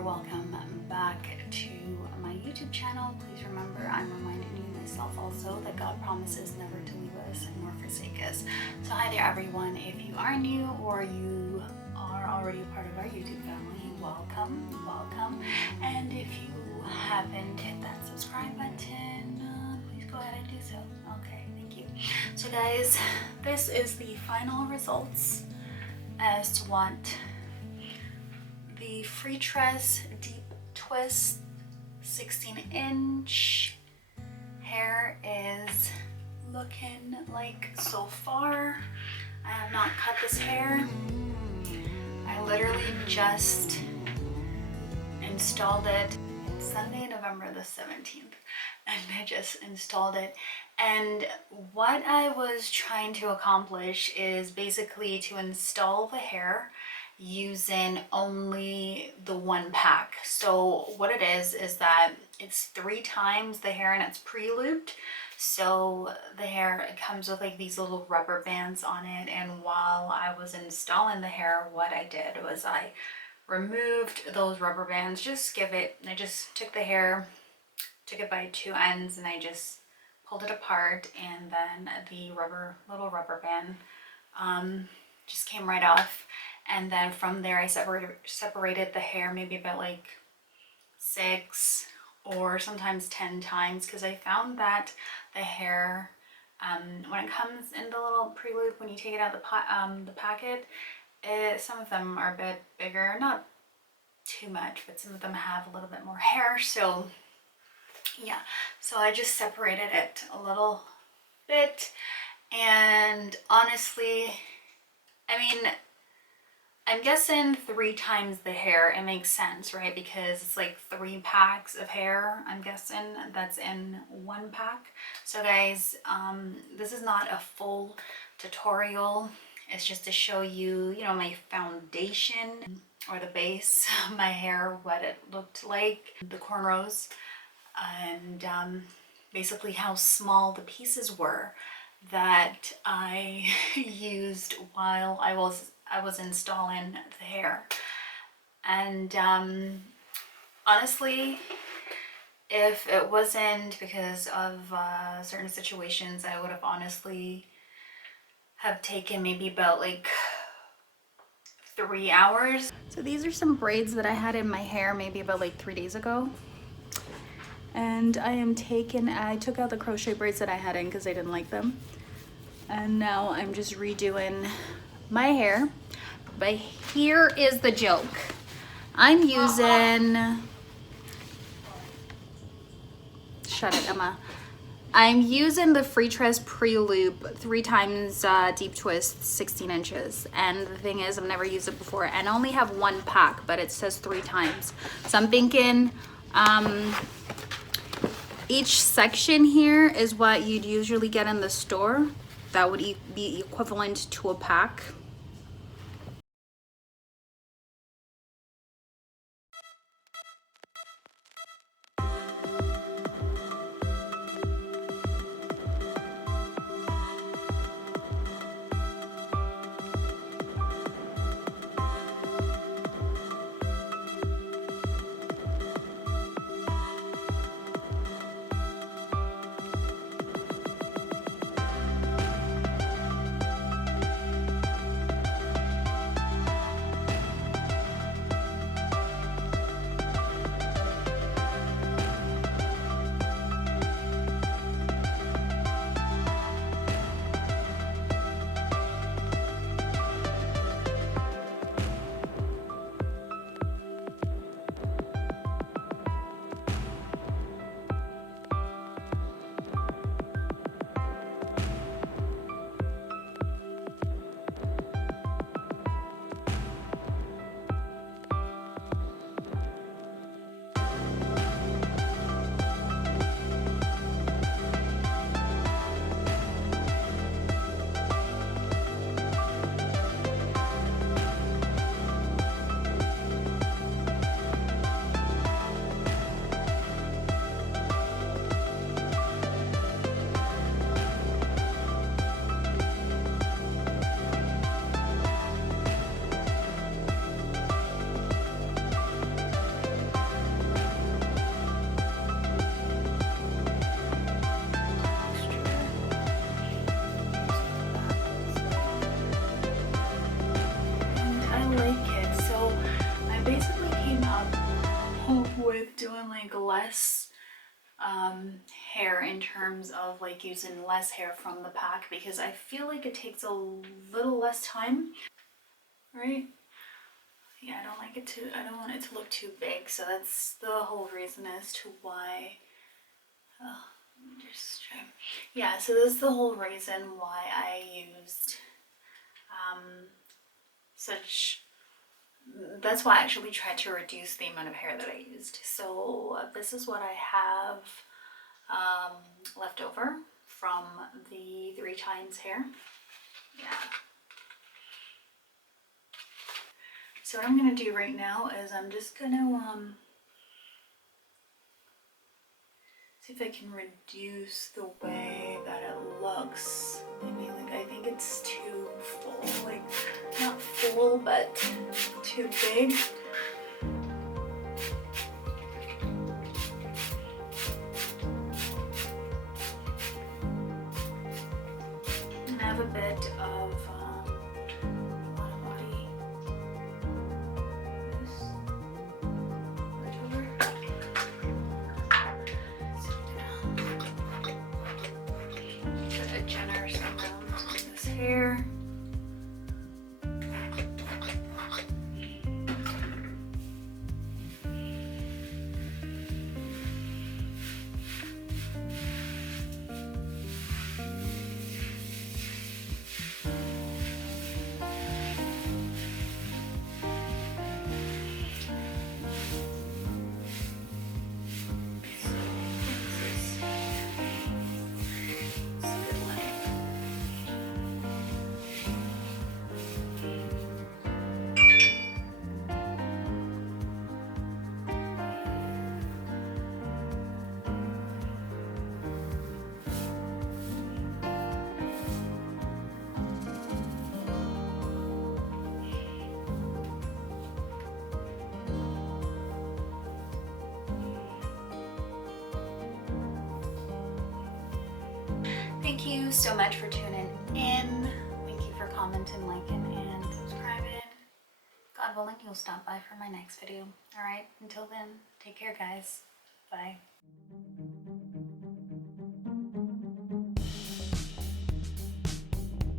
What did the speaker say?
or welcome back to my YouTube channel. Please remember, I'm reminding you myself also that God promises never to leave us nor forsake us. So hi there everyone. If you are new or you are already a part of our YouTube family, welcome. And if you haven't hit that subscribe button, please go ahead and do so. Okay, thank you. So guys, this is the final results as to what the Freetress Deep Twist 16-inch hair is looking like so far. I have not cut this hair. I literally just installed it. It's Sunday, November the 17th, and I just installed it. And what I was trying to accomplish is basically to install the hair using only the one pack. So what it is that it's 3 times the hair and it's pre-lubed. So the hair, it comes with like these little rubber bands on it, and while I was installing the hair, what I did was I removed those rubber bands. I just took the hair, took it by 2 ends, and I just pulled it apart, and then the little rubber band just came right off. And then from there I separated the hair maybe about like 6 or sometimes 10 times, because I found that the hair, when it comes in the little pre-lube, when you take it out of the packet, some of them are a bit bigger, not too much, but some of them have a little bit more hair. So yeah, so I just separated it a little bit, and honestly, I mean, I'm guessing 3 times the hair, it makes sense, right? Because it's like 3 packs of hair, I'm guessing, that's in 1 pack. So guys, this is not a full tutorial. It's just to show you, my foundation or the base of my hair, what it looked like, the cornrows, and basically how small the pieces were that I used while I was installing the hair. And honestly, if it wasn't because of certain situations, I would have honestly have taken maybe about like 3 hours. So these are some braids that I had in my hair maybe about like 3 days ago. And I took out the crochet braids that I had in because I didn't like them. And now I'm just redoing my hair. But here is the joke. I'm using, shut it, Emma. I'm using the Freetress Pre-Lube 3 times Deep Twist 16 inches. And the thing is, I've never used it before, and I only have 1 pack, but it says 3 times. So I'm thinking each section here is what you'd usually get in the store. That would be equivalent to a pack. up with doing like less hair in terms of like using less hair from the pack, because I feel like it takes a little less time, right? Yeah, I don't like it to, I don't want it to look too big, so that's the whole reason as to why, just try. Yeah, so that's the whole reason why I used such, that's why I actually tried to reduce the amount of hair that I used. So this is what I have left over from the 3 times hair. Yeah. So what I'm gonna do right now is I'm just gonna see if I can reduce the way that it looks. Maybe like, I think it's too full, like not full, but too big. And I have a bit of body. This right over. Put a generous amount of this hair. Thank you so much for tuning in. Thank you for commenting, liking, and subscribing. God willing, you'll stop by for my next video. Alright, until then, take care guys. Bye.